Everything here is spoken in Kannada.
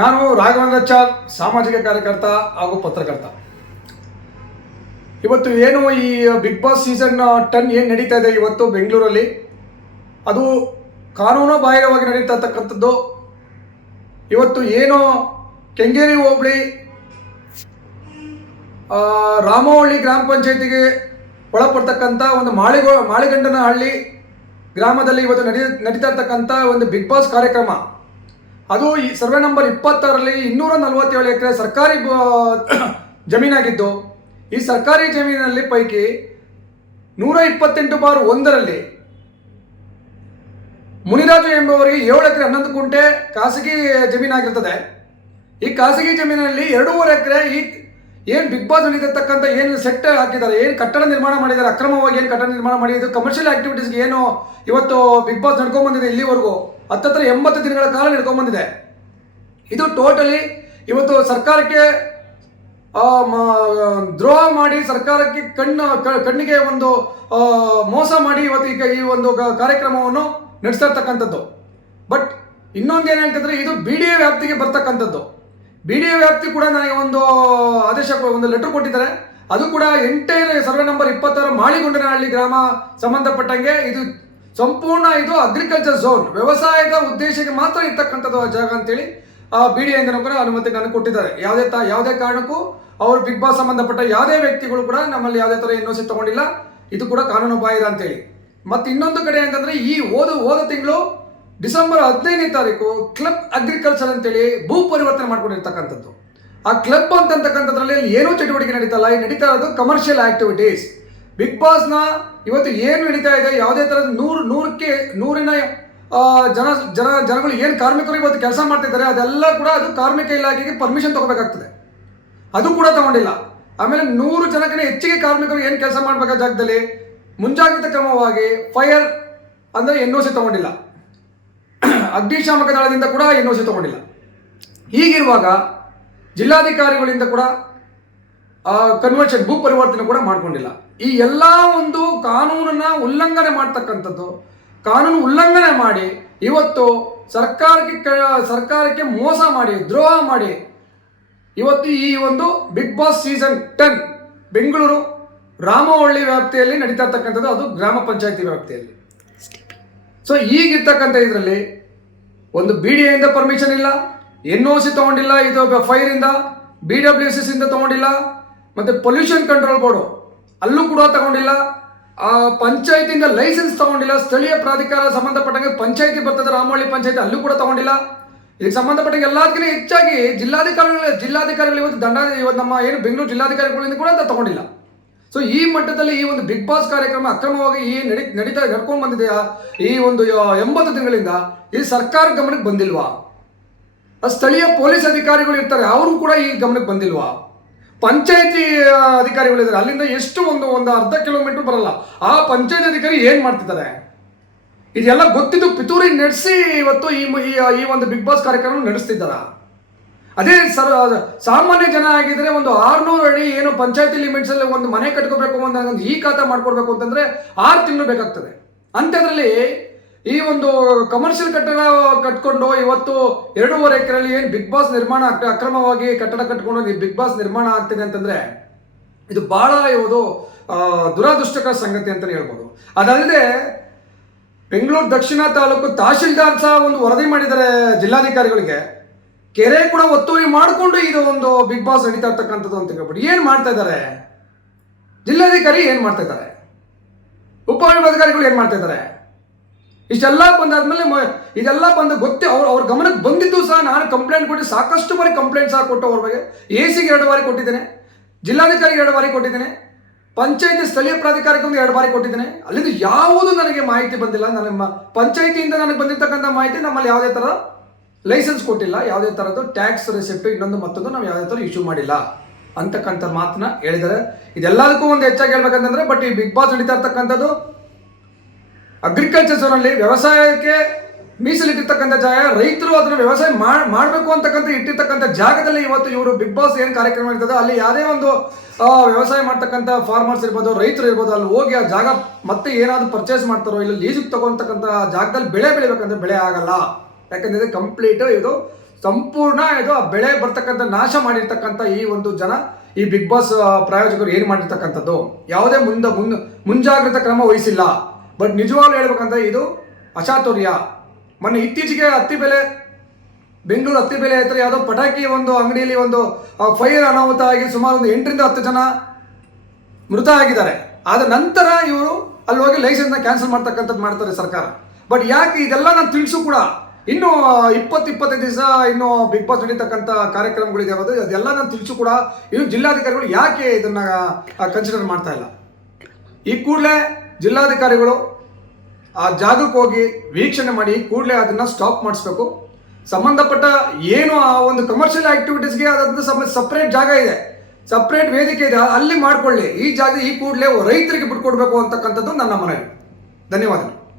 ನಾನು ರಾಘವೇಂದ್ರಾಚಾರ್ ಸಾಮಾಜಿಕ ಕಾರ್ಯಕರ್ತ ಹಾಗೂ ಪತ್ರಕರ್ತ. ಇವತ್ತು ಏನು ಈ ಬಿಗ್ ಬಾಸ್ ಸೀಸನ್ ಟೆನ್ ಏನು ನಡೀತಾ ಇದೆ ಇವತ್ತು ಬೆಂಗಳೂರಲ್ಲಿ? ಅದು ಕಾನೂನು ಬಾಹಿರವಾಗಿ ನಡೀತಾ ಇರ್ತಕ್ಕಂಥದ್ದು. ಇವತ್ತು ಏನು ಕೆಂಗೇರಿ ಹೋಬಳಿ ರಾಮವಳ್ಳಿ ಗ್ರಾಮ ಪಂಚಾಯತಿಗೆ ಒಳಪಡ್ತಕ್ಕಂಥ ಒಂದು ಮಾಳಿಗೋ, ಮಾಳಿಗಂಡನಹಳ್ಳಿ ಗ್ರಾಮದಲ್ಲಿ ಇವತ್ತು ನಡಿ, ನಡೀತಾ ಇರ್ತಕ್ಕಂಥ ಒಂದು ಬಿಗ್ ಬಾಸ್ ಕಾರ್ಯಕ್ರಮ. ಅದು ಈ ಸರ್ವೆ ನಂಬರ್ ಇಪ್ಪತ್ತಾರಲ್ಲಿ ಇನ್ನೂರ ನಲವತ್ತೇಳು ಎಕರೆ ಸರ್ಕಾರಿ ಜಮೀನಾಗಿದ್ದು, ಈ ಸರ್ಕಾರಿ ಜಮೀನಿನಲ್ಲಿ ಪೈಕಿ ನೂರ ಇಪ್ಪತ್ತೆಂಟು ಬಾರ್ ಒಂದರಲ್ಲಿ ಮುನಿರಾಜು ಎಂಬುವರಿಗೆ ಏಳು ಎಕರೆ ಹನ್ನೊಂದು ಕುಂಟೆ ಖಾಸಗಿ ಜಮೀನಾಗಿರ್ತದೆ. ಈ ಖಾಸಗಿ ಜಮೀನಲ್ಲಿ ಎರಡೂವರೆ ಎಕರೆ ಈ ಏನು ಬಿಗ್ ಬಾಸ್ ನಡೀತಿರ್ತಕ್ಕಂಥ ಏನು ಸೆಟ್ ಹಾಕಿದ್ದಾರೆ, ಏನು ಕಟ್ಟಡ ನಿರ್ಮಾಣ ಮಾಡಿದ್ದಾರೆ, ಅಕ್ರಮವಾಗಿ ಏನು ಕಟ್ಟಡ ನಿರ್ಮಾಣ ಮಾಡಿದ್ದು ಕಮರ್ಷಿಯಲ್ ಆಕ್ಟಿವಿಟೀಸ್ಗೆ ಏನು ಇವತ್ತು ಬಿಗ್ ಬಾಸ್ ನಡ್ಕೊಂಡ್ಬಂದಿದೆ ಇಲ್ಲಿವರೆಗೂ. ಹತ್ತತ್ರ ಎಂಬತ್ತು ದಿನಗಳ ಕಾಲ ನಡ್ಕೊಂಡ್ಬಂದಿದೆ ಇದು ಟೋಟಲಿ ಇವತ್ತು ಸರ್ಕಾರಕ್ಕೆ ದ್ರೋಹ ಮಾಡಿ ಸರ್ಕಾರಕ್ಕೆ ಕಣ್ಣು ಕಣ್ಣಿಗೆ ಒಂದು ಮೋಸ ಮಾಡಿ ಇವತ್ತು ಈಗ ಈ ಒಂದು ಕಾರ್ಯಕ್ರಮವನ್ನು ನಡೆಸ್ತಾ ಇರ್ತಕ್ಕಂಥದ್ದು. ಬಟ್ ಇನ್ನೊಂದು ಏನು ಹೇಳ್ತಿದ್ರೆ ಇದು ಬಿ ಡಿ ಎ ವ್ಯಾಪ್ತಿಗೆ ಬರ್ತಕ್ಕಂಥದ್ದು. ಬಿ ಡಿ ಎ ವ್ಯಾಪ್ತಿ ಕೂಡ ನನಗೆ ಒಂದು ಆದೇಶ ಒಂದು ಲೆಟರ್ ಕೊಟ್ಟಿದ್ದಾರೆ. ಅದು ಕೂಡ ಎಂಟೈರ್ ಸರ್ವೆ ನಂಬರ್ ಇಪ್ಪತ್ತಾರು ಮಾಳಿಗುಂಡನಹಳ್ಳಿ ಗ್ರಾಮ ಸಂಬಂಧಪಟ್ಟಂಗೆ ಇದು ಸಂಪೂರ್ಣ ಇದು ಅಗ್ರಿಕಲ್ಚರ್ ಝೋನ್ ವ್ಯವಸಾಯದ ಉದ್ದೇಶಕ್ಕೆ ಮಾತ್ರ ಇರ್ತಕ್ಕಂಥದ್ದು ಆ ಜಾಗ ಅಂತೇಳಿ ಬಿ ಡಿ ಕೂಡ ಅನುಮತಿ ನನಗೆ ಕೊಟ್ಟಿದ್ದಾರೆ. ಯಾವುದೇ ತ, ಯಾವುದೇ ಕಾರಣಕ್ಕೂ ಅವರು ಬಿಗ್ ಬಾಸ್ ಸಂಬಂಧಪಟ್ಟ ಯಾವುದೇ ವ್ಯಕ್ತಿಗಳು ಕೂಡ ನಮ್ಮಲ್ಲಿ ಯಾವುದೇ ಥರ ಎನ್ ಸಿ ತಗೊಂಡಿಲ್ಲ. ಇದು ಕೂಡ ಕಾನೂನು ಬಾಹಿರ ಅಂತೇಳಿ. ಮತ್ತು ಇನ್ನೊಂದು ಕಡೆ ಅಂತಂದರೆ ಈ ಹೋದ ಹೋದ ತಿಂಗಳು ಡಿಸೆಂಬರ್ ಹದಿನೈದನೇ ತಾರೀಕು ಕ್ಲಬ್ ಅಗ್ರಿಕಲ್ಚರ್ ಅಂತೇಳಿ ಭೂ ಪರಿವರ್ತನೆ ಮಾಡ್ಕೊಂಡಿರ್ತಕ್ಕಂಥದ್ದು. ಆ ಕ್ಲಬ್ ಅಂತಕ್ಕಂಥದ್ರಲ್ಲಿ ಏನೂ ಚಟುವಟಿಕೆ ನಡೀತಲ್ಲ ಈ ನಡೀತಾ ಇರೋದು ಕಮರ್ಷಿಯಲ್ ಆಕ್ಟಿವಿಟೀಸ್ ಬಿಗ್ ಬಾಸ್ನ ಇವತ್ತು ಏನು ನಡೀತಾ ಇದೆ? ಯಾವುದೇ ಥರದ ನೂರು, ನೂರಕ್ಕೆ, ನೂರಿನ ಜನ ಜನ, ಜನಗಳು ಏನು ಕಾರ್ಮಿಕರು ಇವತ್ತು ಕೆಲಸ ಮಾಡ್ತಿದ್ದಾರೆ, ಅದೆಲ್ಲ ಕೂಡ ಅದು ಕಾರ್ಮಿಕ ಇಲಾಖೆಗೆ ಪರ್ಮಿಷನ್ ತಗೋಬೇಕಾಗ್ತದೆ. ಅದು ಕೂಡ ತಗೊಂಡಿಲ್ಲ. ಆಮೇಲೆ ನೂರು ಜನಕ್ಕಿಂತ ಹೆಚ್ಚಿಗೆ ಕಾರ್ಮಿಕರು ಏನು ಕೆಲಸ ಮಾಡಬೇಕಾದ ಜಾಗದಲ್ಲಿ ಮುಂಜಾಗ್ರತಾ ಕ್ರಮವಾಗಿ ಫೈರ್ ಅಂದರೆ ಎನ್ ಸಿ ತಗೊಂಡಿಲ್ಲ ಅಗ್ನಿಶಾಮಕ ದಳದಿಂದ ಕೂಡ ಎನ್ ಸಿ ತಗೊಂಡಿಲ್ಲ. ಹೀಗಿರುವಾಗ ಜಿಲ್ಲಾಧಿಕಾರಿಗಳಿಂದ ಕೂಡ ಕನ್ವರ್ಷನ್ ಭೂ ಪರಿವರ್ತನೆ ಕೂಡ ಮಾಡಿಕೊಂಡಿಲ್ಲ. ಈ ಎಲ್ಲ ಒಂದು ಕಾನೂನನ್ನ ಉಲ್ಲಂಘನೆ ಮಾಡ್ತಕ್ಕಂಥದ್ದು, ಕಾನೂನು ಉಲ್ಲಂಘನೆ ಮಾಡಿ, ಇವತ್ತು ಸರ್ಕಾರಕ್ಕೆ ಸರ್ಕಾರಕ್ಕೆ ಮೋಸ ಮಾಡಿ, ದ್ರೋಹ ಮಾಡಿ, ಇವತ್ತು ಈ ಒಂದು big boss season ten Bengaluru Ramavalli ವ್ಯಾಪ್ತಿಯಲ್ಲಿ ನಡೀತಾ ಇರ್ತಕ್ಕಂಥದ್ದು, ಅದು ಗ್ರಾಮ ಪಂಚಾಯತಿ ವ್ಯಾಪ್ತಿಯಲ್ಲಿ. ಸೊ ಈಗಿರ್ತಕ್ಕಂಥ ಇದರಲ್ಲಿ ಒಂದು ಬಿ ಡಿ ಎಯಿಂದ ಪರ್ಮಿಷನ್ ಇಲ್ಲ, ಎನ್ ಒ ಸಿ ತಗೊಂಡಿಲ್ಲ ಇದು ಫೈರಿಂದ ಬಿ ಡಬ್ಲ್ಯೂ ಸಿ ಇಂದ ತಗೊಂಡಿಲ್ಲ ಮತ್ತೆ ಪೊಲ್ಯೂಷನ್ ಕಂಟ್ರೋಲ್ ಬೋರ್ಡು ಅಲ್ಲೂ ಕೂಡ ತಗೊಂಡಿಲ್ಲ. ಪಂಚಾಯತಿಯಿಂದ ಲೈಸೆನ್ಸ್ ತಗೊಂಡಿಲ್ಲ. ಸ್ಥಳೀಯ ಪ್ರಾಧಿಕಾರ ಸಂಬಂಧಪಟ್ಟಂಗೆ ಪಂಚಾಯತಿ ಬರ್ತದೆ ರಾಮವಳ್ಳಿ ಪಂಚಾಯತಿ ಅಲ್ಲೂ ಕೂಡ ತಗೊಂಡಿಲ್ಲ. ಇದಕ್ಕೆ ಸಂಬಂಧಪಟ್ಟಂಗೆ ಎಲ್ಲದಕ್ಕಿಂತ ಹೆಚ್ಚಾಗಿ ಜಿಲ್ಲಾಧಿಕಾರಿಗಳ, ಜಿಲ್ಲಾಧಿಕಾರಿಗಳು ಇವತ್ತು ದಂಡ, ಇವತ್ತು ನಮ್ಮ ಏನು ಬೆಂಗಳೂರು ಜಿಲ್ಲಾಧಿಕಾರಿಗಳಿಂದ ಕೂಡ ಅಂತ ತಗೊಂಡಿಲ್ಲ. ಸೊ ಈ ಮಟ್ಟದಲ್ಲಿ ಈ ಒಂದು ಬಿಗ್ ಬಾಸ್ ಕಾರ್ಯಕ್ರಮ ಅಕ್ರಮವಾಗಿ ಈ ನಡಿ, ನಡೀತಾ, ನಡ್ಕೊಂಡು ಬಂದಿದೆಯಾ? ಈ ಒಂದು ಎಂಬತ್ತು ತಿಂಗಳಿಂದ ಈ ಸರ್ಕಾರ ಗಮನಕ್ಕೆ ಬಂದಿಲ್ವಾ? ಸ್ಥಳೀಯ ಪೊಲೀಸ್ ಅಧಿಕಾರಿಗಳು ಇರ್ತಾರೆ ಅವರು ಕೂಡ ಈ ಗಮನಕ್ಕೆ ಬಂದಿಲ್ವಾ? ಪಂಚಾಯತಿ ಅಧಿಕಾರಿಗಳಿದ್ದಾರೆ ಅಲ್ಲಿಂದ ಎಷ್ಟು ಒಂದು ಒಂದು ಅರ್ಧ ಕಿಲೋಮೀಟರ್ ಬರಲ್ಲ. ಆ ಪಂಚಾಯತಿ ಅಧಿಕಾರಿ ಏನ್ ಮಾಡ್ತಿದ್ದಾರೆ? ಇದೆಲ್ಲ ಗೊತ್ತಿದ್ದು ಪಿತೂರಿ ನಡೆಸಿ ಇವತ್ತು ಈ ಈ- ಒಂದು ಬಿಗ್ ಬಾಸ್ ಕಾರ್ಯಕ್ರಮ ನಡೆಸ್ತಿದ್ದಾರ? ಅದೇ ಸರ್, ಸಾಮಾನ್ಯ ಜನ ಆಗಿದ್ರೆ ಒಂದು ಆರ್ನೂರು ಅಡಿ ಏನು ಪಂಚಾಯತಿ ಲಿಮಿಟ್ಸ್ ಅಲ್ಲಿ ಒಂದು ಮನೆ ಕಟ್ಕೋಬೇಕು ಅಂತ ಈ ಖಾತೆ ಮಾಡ್ಕೊಡ್ಬೇಕು ಅಂತಂದ್ರೆ ಆರು ತಿಂಗಳು ಬೇಕಾಗ್ತದೆ. ಅಂಥದ್ರಲ್ಲಿ ಈ ಒಂದು ಕಮರ್ಷಿಯಲ್ ಕಟ್ಟಡ ಕಟ್ಕೊಂಡು ಇವತ್ತು ಎರಡೂವರೆ ಎಕರೆಯಲ್ಲಿ ಏನು ಬಿಗ್ ಬಾಸ್ ನಿರ್ಮಾಣ ಆಗ್ತದೆ ಅಕ್ರಮವಾಗಿ ಕಟ್ಟಡ ಕಟ್ಕೊಂಡು ಬಿಗ್ ಬಾಸ್ ನಿರ್ಮಾಣ ಆಗ್ತಿದೆ ಅಂತಂದ್ರೆ ಇದು ಬಹಳ ಇವುದು ದುರಾದೃಷ್ಟಕರ ಸಂಗತಿ ಅಂತಲೇ ಹೇಳ್ಬೋದು. ಅದಲ್ಲದೆ ಬೆಂಗಳೂರು ದಕ್ಷಿಣ ತಾಲೂಕು ತಹಶೀಲ್ದಾರ್ ಸಹ ಒಂದು ವರದಿ ಮಾಡಿದ್ದಾರೆ ಜಿಲ್ಲಾಧಿಕಾರಿಗಳಿಗೆ. ಕೆರೆ ಕೂಡ ಒತ್ತುವರಿ ಮಾಡಿಕೊಂಡು ಇದು ಒಂದು ಬಿಗ್ ಬಾಸ್ ನಡೀತಾ ಇರ್ತಕ್ಕಂಥದ್ದು ಅಂತ ಹೇಳ್ಬಿಟ್ಟು ಏನು ಮಾಡ್ತಾ ಇದ್ದಾರೆ? ಜಿಲ್ಲಾಧಿಕಾರಿ ಏನು ಮಾಡ್ತಾ ಇದ್ದಾರೆ? ಉಪವಿಭಾಗಾಧಿಕಾರಿಗಳು ಏನು ಮಾಡ್ತಾ ಇದ್ದಾರೆ? ಇಷ್ಟೆಲ್ಲ ಬಂದಾದ್ಮೇಲೆ ಇದೆಲ್ಲ ಬಂದ ಗೊತ್ತೇ, ಅವ್ರು ಅವ್ರ ಗಮನಕ್ಕೆ ಬಂದಿದ್ದು ಸಹ ನಾನು ಕಂಪ್ಲೇಂಟ್ ಕೊಟ್ಟು ಸಾಕಷ್ಟು ಬಾರಿ ಕಂಪ್ಲೇಂಟ್ ಸಹ ಕೊಟ್ಟು ಅವ್ರ ಬಗ್ಗೆ. ಎ ಸಿಗೆ ಎರಡು ಬಾರಿ ಕೊಟ್ಟಿದ್ದೇನೆ, ಜಿಲ್ಲಾಧಿಕಾರಿಗೆ ಎರಡು ಬಾರಿ ಕೊಟ್ಟಿದ್ದೇನೆ, ಪಂಚಾಯತಿ ಸ್ಥಳೀಯ ಪ್ರಾಧಿಕಾರಕ್ಕೆ ಒಂದು ಎರಡು ಬಾರಿ ಕೊಟ್ಟಿದ್ದೇನೆ. ಅಲ್ಲಿಂದ ಯಾವುದು ನನಗೆ ಮಾಹಿತಿ ಬಂದಿಲ್ಲ. ನನ್ನ ಪಂಚಾಯತಿಯಿಂದ ನನಗೆ ಬಂದಿರತಕ್ಕಂಥ ಮಾಹಿತಿ ನಮ್ಮಲ್ಲಿ ಯಾವುದೇ ಥರ ಲೈಸೆನ್ಸ್ ಕೊಟ್ಟಿಲ್ಲ. ಯಾವುದೇ ಥರದ್ದು ಟ್ಯಾಕ್ಸ್ ರೆಸಿಪ್ಟ್ ಇನ್ನೊಂದು ಮತ್ತೊಂದು ನಾವು ಯಾವುದೇ ಥರ ಇಶ್ಯೂ ಮಾಡಿಲ್ಲ ಅಂತಕ್ಕಂಥ ಮಾತನ್ನ ಹೇಳಿದ್ದಾರೆ. ಇದೆಲ್ಲದಕ್ಕೂ ಒಂದು ಹೆಚ್ಚಾಗಿ ಹೇಳ್ಬೇಕಂತಂದ್ರೆ ಬಟ್ ಈ ಬಿಗ್ ಬಾಸ್ ನಡೀತಾ ಇರ್ತಕ್ಕಂಥದ್ದು ಅಗ್ರಿಕಲ್ಚರ್ ಝೋನಲ್ಲಿ ವ್ಯವಸಾಯಕ್ಕೆ ಮೀಸಲಿಟ್ಟಿರ್ತಕ್ಕಂಥ ಜಾಗ, ರೈತರು ಅದನ್ನು ವ್ಯವಸಾಯ ಮಾಡ್ ಮಾಡಬೇಕು ಅಂತಕ್ಕಂಥ, ಇಟ್ಟಿರ್ತಕ್ಕಂಥ ಜಾಗದಲ್ಲಿ ಇವತ್ತು ಇವರು ಬಿಗ್ ಬಾಸ್ ಏನು ಕಾರ್ಯಕ್ರಮ ಇರ್ತದೆ ಅಲ್ಲಿ ಯಾವುದೇ ಒಂದು ವ್ಯವಸಾಯ ಮಾಡ್ತಕ್ಕಂಥ ಫಾರ್ಮರ್ಸ್ ಇರ್ಬೋದು, ರೈತರು ಇರ್ಬೋದು, ಅಲ್ಲಿ ಹೋಗಿ ಆ ಜಾಗ ಮತ್ತೆ ಏನಾದರೂ ಪರ್ಚೇಸ್ ಮಾಡ್ತಾರೋ, ಇಲ್ಲ ಲೀಸಿಗೆ ತಗೊಂತಕ್ಕಂಥ ಜಾಗದಲ್ಲಿ ಬೆಳೆ ಬೆಳಿಬೇಕಂದ್ರೆ ಬೆಳೆ ಆಗಲ್ಲ. ಯಾಕಂದ್ರೆ ಕಂಪ್ಲೀಟ್ ಇದು ಸಂಪೂರ್ಣ ಇದು ಆ ಬೆಳೆ ಬರ್ತಕ್ಕಂಥ ನಾಶ ಮಾಡಿರ್ತಕ್ಕಂಥ ಈ ಒಂದು ಜನ, ಈ ಬಿಗ್ ಬಾಸ್ ಪ್ರಾಯೋಜಕರು ಏನು ಮಾಡಿರ್ತಕ್ಕಂಥದ್ದು? ಯಾವುದೇ ಮುಂದೆ ಮುಂದೆ, ಮುಂಜಾಗ್ರತಾ ಕ್ರಮ ವಹಿಸಿಲ್ಲ. ಬಟ್ ನಿಜವಾಗ್ಲೂ ಹೇಳ್ಬೇಕಂದ್ರೆ ಇದು ಅಚಾತುರ್ಯ ಮೊನ್ನೆ ಇತ್ತೀಚೆಗೆ ಹತ್ತಿ ಬೆಲೆ, ಬೆಂಗಳೂರು ಹತ್ತಿ ಬೆಲೆ ಹತ್ರ ಯಾವುದೋ ಪಟಾಕಿ ಒಂದು ಅಂಗಡಿಯಲ್ಲಿ ಒಂದು ಫೈರ್ ಅನಾಹುತ ಆಗಿ ಸುಮಾರು ಒಂದು ಎಂಟರಿಂದ ಹತ್ತು ಜನ ಮೃತ ಆಗಿದ್ದಾರೆ. ಆದ ನಂತರ ಇವರು ಅಲ್ಲಿ ಹೋಗಿ ಲೈಸೆನ್ಸ್ನ ಕ್ಯಾನ್ಸಲ್ ಮಾಡ್ತಕ್ಕಂಥದ್ದು ಮಾಡ್ತಾರೆ ಸರ್ಕಾರ. ಬಟ್ ಯಾಕೆ ಇದೆಲ್ಲ ನಾನು ತಿಳಿಸು ಕೂಡ? ಇನ್ನು ಇಪ್ಪತ್ತು ಇಪ್ಪತ್ತೈದು ದಿವಸ ಇನ್ನು ಬಿಗ್ ಬಾಸ್ ನಡೀತಕ್ಕಂಥ ಅದು. ಅದೆಲ್ಲ ನಾನು ತಿಳಿಸು ಕೂಡ. ಇನ್ನು ಜಿಲ್ಲಾಧಿಕಾರಿಗಳು ಯಾಕೆ ಇದನ್ನ ಕನ್ಸಿಡರ್ ಮಾಡ್ತಾ ಇಲ್ಲ? ಈ ಕೂಡಲೇ ಜಿಲ್ಲಾಧಿಕಾರಿಗಳು ಆ ಜಾಗಕ್ಕೆ ಹೋಗಿ ವೀಕ್ಷಣೆ ಮಾಡಿ ಕೂಡಲೇ ಅದನ್ನ ಸ್ಟಾಪ್ ಮಾಡಿಸ್ಬೇಕು. ಸಂಬಂಧಪಟ್ಟ ಏನು ಆ ಒಂದು ಕಮರ್ಷಿಯಲ್ ಆಕ್ಟಿವಿಟೀಸ್ಗೆ ಅದಂತ ಸಪ್ರೇಟ್ ಜಾಗ ಇದೆ. ಸಪ್ರೇಟ್ ವೇದಿಕೆ ಇದೆ. ಅಲ್ಲಿ ಮಾಡ್ಕೊಳ್ಳಿ. ಈ ಜಾಗ ಈ ಕೂಡಲೇ ರೈತರಿಗೆ ಬಿಟ್ಕೊಡ್ಬೇಕು ಅಂತಕ್ಕಂಥದ್ದು ನನ್ನ ಮನವಿ. ಧನ್ಯವಾದಗಳು.